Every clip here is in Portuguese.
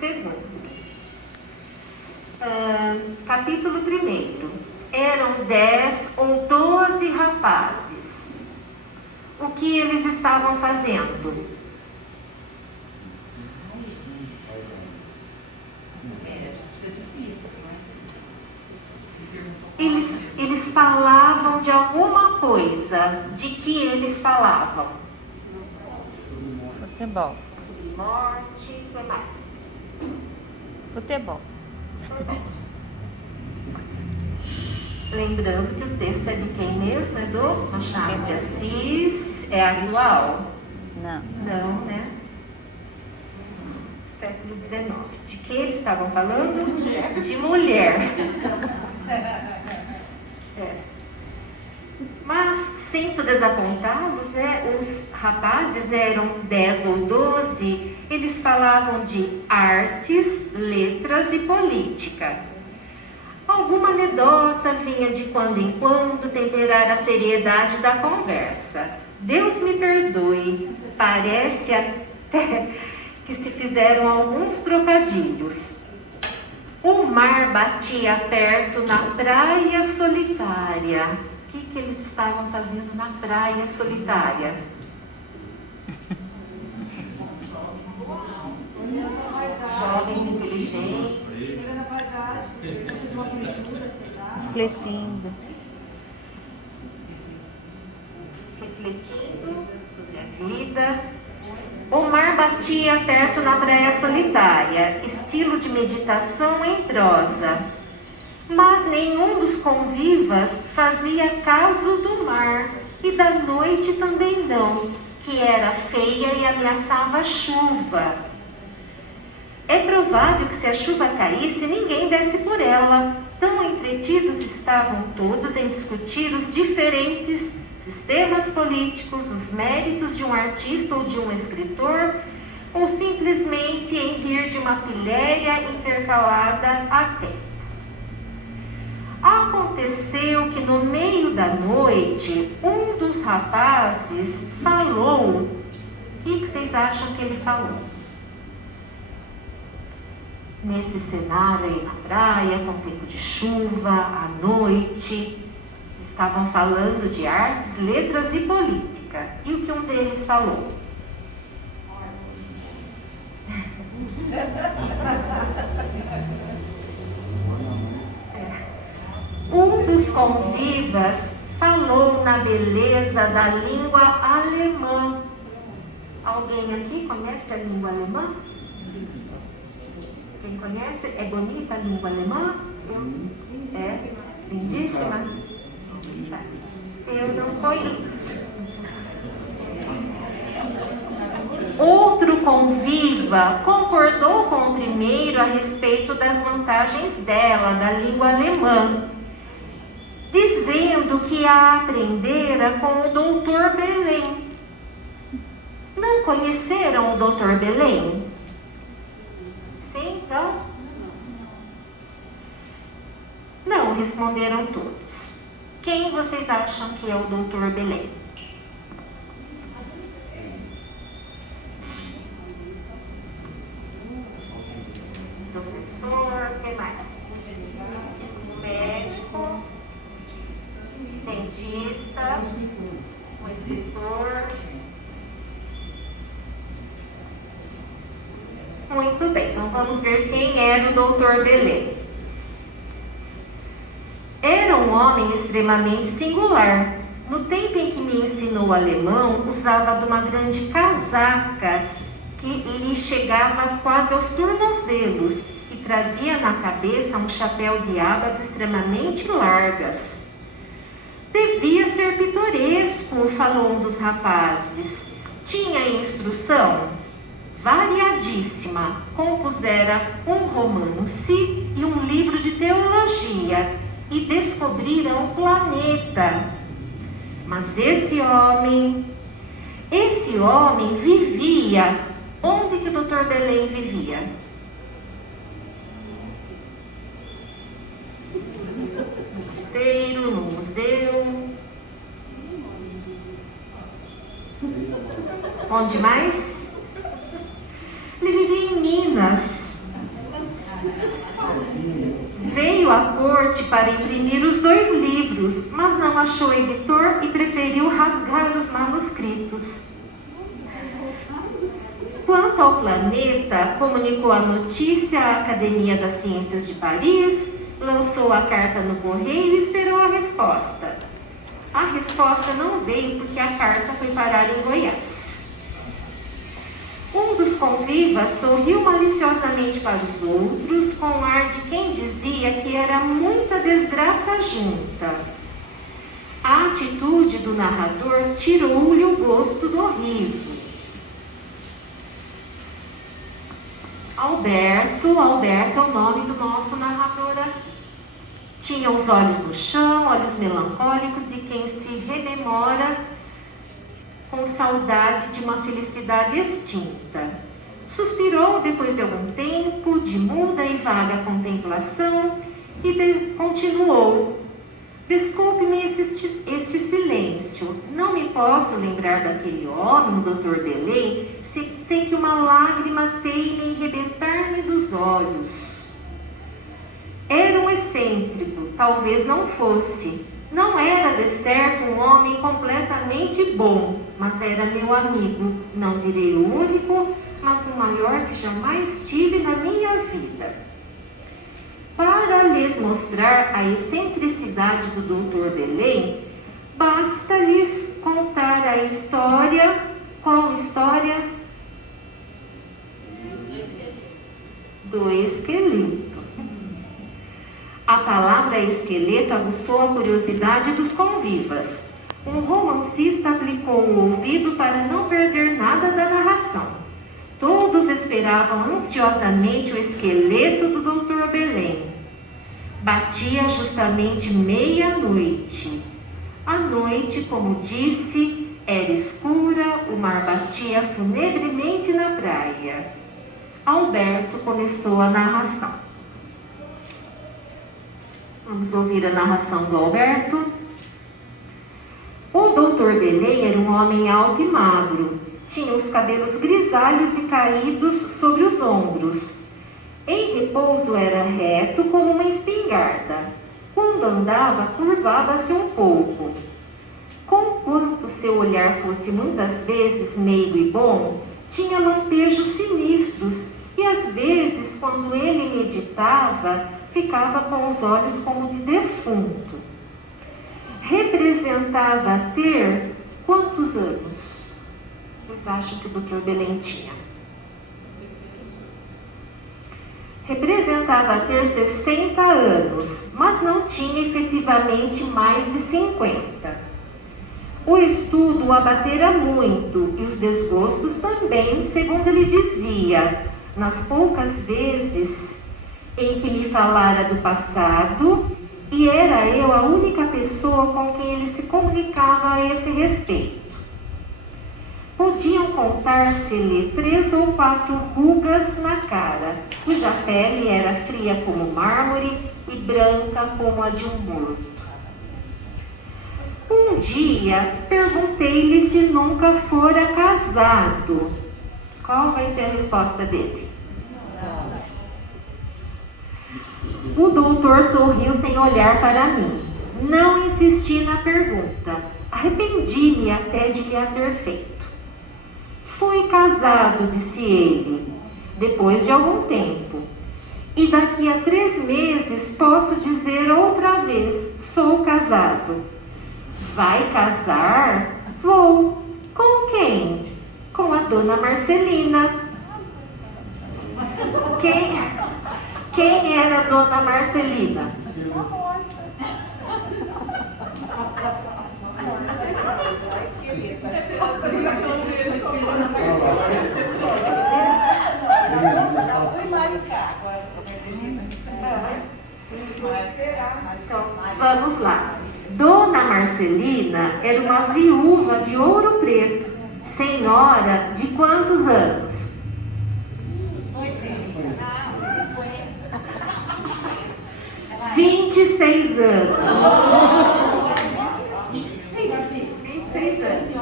2. Capítulo 1. Eram 10 ou 12 rapazes. O que eles estavam fazendo? Eles falavam de alguma coisa. De que eles falavam? Futebol. Sobre morte, o que mais? Futebol. Lembrando que o texto é de quem mesmo? É do Machado de Assis? É Aguilar? Não. Não, né? Século XIX. De que eles estavam falando? De mulher. Mas, sinto desapontados, né? Os rapazes, né, eram 10 ou 12, eles falavam de artes, letras e política. Alguma anedota vinha de quando em quando temperar a seriedade da conversa. Deus me perdoe, parece até que se fizeram alguns trocadilhos. O mar batia perto na praia solitária. O que eles estavam fazendo na praia solitária? Jovens inteligentes. Refletindo. Refletindo sobre a vida. O mar batia perto na praia solitária, estilo de meditação em prosa. Mas nenhum dos convivas fazia caso do mar, e da noite também não, que era feia e ameaçava chuva. É provável que se a chuva caísse, ninguém desse por ela. Tão entretidos estavam todos em discutir os diferentes sistemas políticos, os méritos de um artista ou de um escritor, ou simplesmente em rir de uma pilhéria intercalada até. Aconteceu que no meio da noite, um dos rapazes falou. O que vocês acham que ele falou? Nesse cenário aí na praia, com tempo de chuva, à noite, estavam falando de artes, letras e política. E o que um deles falou? Um dos convivas falou na beleza da língua alemã. Alguém aqui conhece a língua alemã? Quem conhece? É bonita a língua alemã? É? Lindíssima? Eu não conheço. Outro conviva concordou com o primeiro a respeito das vantagens dela, da língua alemã, dizendo que a aprendera com o doutor Belém. Não conheceram o doutor Belém? Sim, então? Não, responderam todos. Quem vocês acham que é o doutor Belém? Professor, o que mais? Médico, cientista, um escritor. Muito bem, então vamos ver quem era o doutor Belém. Era um homem extremamente singular. No tempo em que me ensinou alemão, usava de uma grande casaca que lhe chegava quase aos tornozelos e trazia na cabeça um chapéu de abas extremamente largas. Devia ser pitoresco, falou um dos rapazes. Tinha instrução variadíssima. Compusera um romance e um livro de teologia e descobrira um planeta. Mas esse homem vivia. Onde que o Dr. Belém vivia? No mosteiro, no museu. Onde mais? Ele vivia em Minas. para imprimir os 2 livros, mas não achou editor e preferiu rasgar os manuscritos. Quanto ao planeta, comunicou a notícia à Academia das Ciências de Paris, lançou a carta no correio e esperou a resposta. A resposta não veio porque a carta foi parar em Goiás. Um dos convivas sorriu maliciosamente para os outros, com ar de quem dizia que era muita desgraça junta. A atitude do narrador tirou-lhe o gosto do riso. Alberto é o nome do nosso narrador aqui. Tinha os olhos no chão, olhos melancólicos de quem se rememora com saudade de uma felicidade extinta. Suspirou depois de algum tempo, de muda e vaga contemplação, e continuou. Desculpe-me este silêncio. Não me posso lembrar daquele homem, o Dr. Belém, sem que uma lágrima teime em rebentar-me dos olhos. Era um excêntrico, talvez não fosse. Não era, de certo, um homem completamente bom, mas era meu amigo, não direi o único, mas o maior que jamais tive na minha vida. Para lhes mostrar a excentricidade do Dr. Belém, basta lhes contar a história. Qual história? Do esqueleto. A palavra esqueleto aguçou a curiosidade dos convivas. Um romancista aplicou o ouvido para não perder nada da narração. Todos esperavam ansiosamente o esqueleto do Dr. Belém. Batia justamente meia-noite. A noite, como disse, era escura, o mar batia funebremente na praia. Alberto começou a narração. Vamos ouvir a narração do Alberto. O Dr. Belém era um homem alto e magro. Tinha os cabelos grisalhos e caídos sobre os ombros. Em repouso era reto como uma espingarda. Quando andava, curvava-se um pouco. Conquanto seu olhar fosse muitas vezes meigo e bom, tinha lampejos sinistros e às vezes, quando ele meditava, ficava com os olhos como de defunto. Representava ter quantos anos? Vocês acham que o Dr. Belém tinha? Representava ter 60 anos, mas não tinha efetivamente mais de 50. O estudo o abatera muito e os desgostos também, segundo ele dizia, nas poucas vezes em que me falara do passado, e era eu a única pessoa com quem ele se comunicava a esse respeito. Podiam contar-se-lhe 3 ou 4 rugas na cara, cuja pele era fria como mármore e branca como a de um morto. Um dia, perguntei-lhe se nunca fora casado. Qual vai ser a resposta dele? O doutor sorriu sem olhar para mim. Não insisti na pergunta. Arrependi-me até de lhe a ter feito. Fui casado, disse ele, depois de algum tempo. E daqui a 3 meses posso dizer outra vez, sou casado. Vai casar? Vou. Com quem? Com a dona Marcelina. Quem era a dona Marcelina? Então, vamos lá. Dona Marcelina era uma viúva de Ouro Preto, senhora de quantos anos? 26 anos. 26 anos.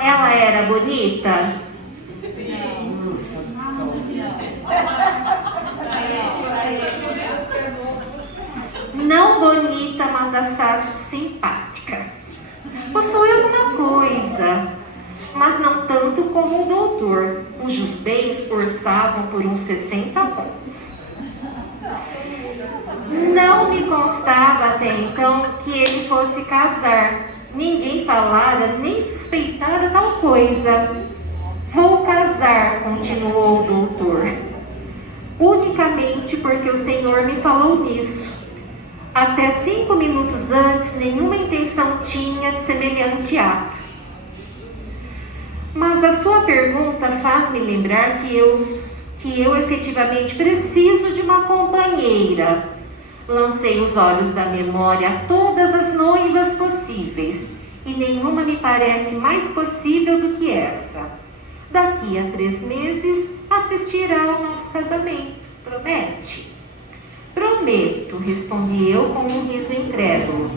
Ela era bonita? Não bonita, mas assaz simpática. Possui alguma coisa, mas não tanto como o doutor, cujos bens orçavam por uns 60 pontos. Não me constava até então que ele fosse casar. Ninguém falara nem suspeitara tal coisa. Vou casar, continuou o doutor, unicamente porque o Senhor me falou nisso. Até 5 minutos antes, nenhuma intenção tinha de semelhante ato. Mas a sua pergunta faz-me lembrar que eu efetivamente preciso de uma companheira. Lancei os olhos da memória a todas as noivas possíveis, e nenhuma me parece mais possível do que essa. Daqui a 3 meses assistirá ao nosso casamento. Promete? Prometo, respondi eu com um riso incrédulo.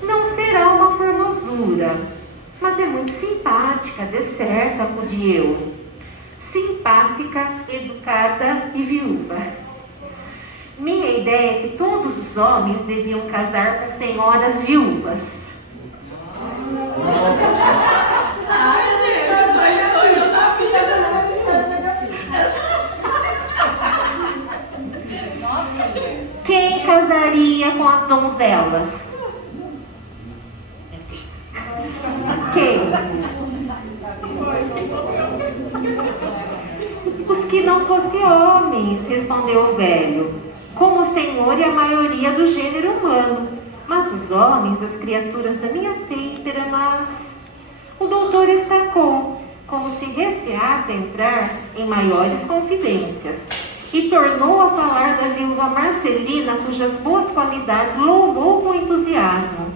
Não será uma formosura, mas é muito simpática, de certo, acudi eu. Simpática, educada e viúva. Minha ideia é que todos os homens deviam casar com senhoras viúvas. Quem casaria com as donzelas? Quem? Os que não fossem homens, respondeu o velho, como o Senhor e a maioria do gênero humano. Mas os homens, as criaturas da minha têmpera, mas... O doutor estacou, como se receasse entrar em maiores confidências, e tornou a falar da viúva Marcelina, cujas boas qualidades louvou com entusiasmo.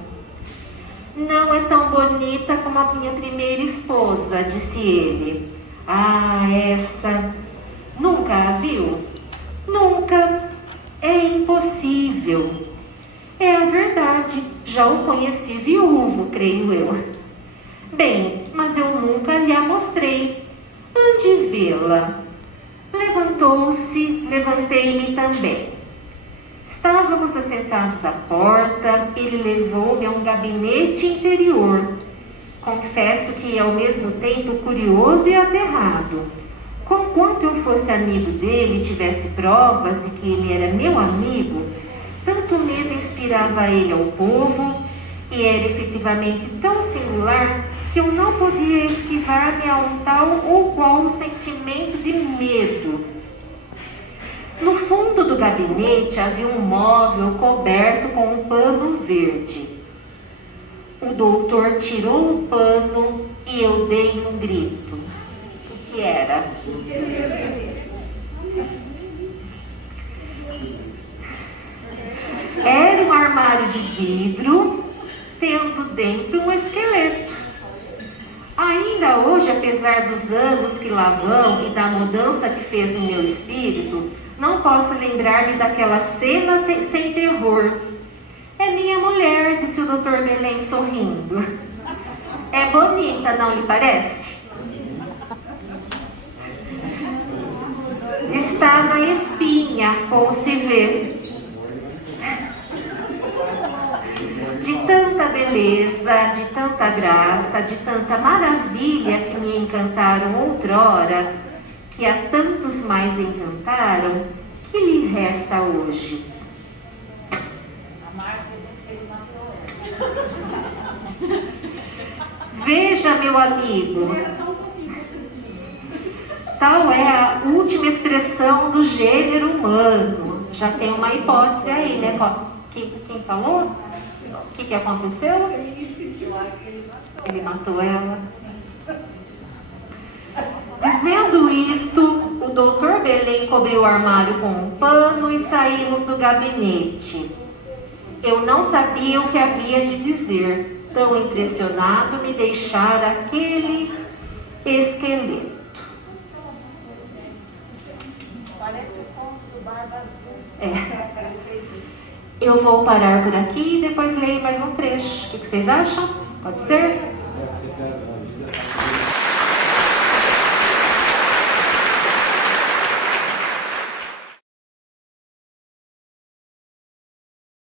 Não é tão bonita como a minha primeira esposa, disse ele. Ah, essa... Nunca a viu? Nunca. É impossível. É a verdade. Já o conheci viúvo, creio eu. Bem, mas eu nunca lhe a mostrei. Ande vê-la. Levantou-se, levantei-me também. Estávamos assentados à porta, ele levou-me a um gabinete interior. Confesso que ao mesmo tempo curioso e aterrado. Conquanto eu fosse amigo dele e tivesse provas de que ele era meu amigo, tanto medo inspirava ele ao povo, e era efetivamente tão singular que eu não podia esquivar-me a um tal ou qual sentimento de medo. No fundo do gabinete havia um móvel coberto com um pano verde. O doutor tirou o pano e eu dei um grito. O que era? Era um armário de vidro, tendo dentro um esqueleto. Ainda hoje, apesar dos anos que lá vão e da mudança que fez no meu espírito, não posso lembrar-me daquela cena sem terror. É minha mulher, disse o Dr. Belém sorrindo. É bonita, não lhe parece? Está na espinha, como se vê. De tanta beleza, de tanta graça, de tanta maravilha que me encantaram outrora, que a tantos mais encantaram, que lhe resta hoje? Veja, meu amigo, tal é a última expressão do gênero humano. Já tem uma hipótese aí, né? Quem falou? O que aconteceu? Ele matou ela. Dizendo isto, o doutor Belém cobriu o armário com um pano e saímos do gabinete. Eu não sabia o que havia de dizer. Tão impressionado me deixara aquele esqueleto. Parece o conto do Barba Azul. É. Eu vou parar por aqui e depois leio mais um trecho. O que vocês acham? Pode ser?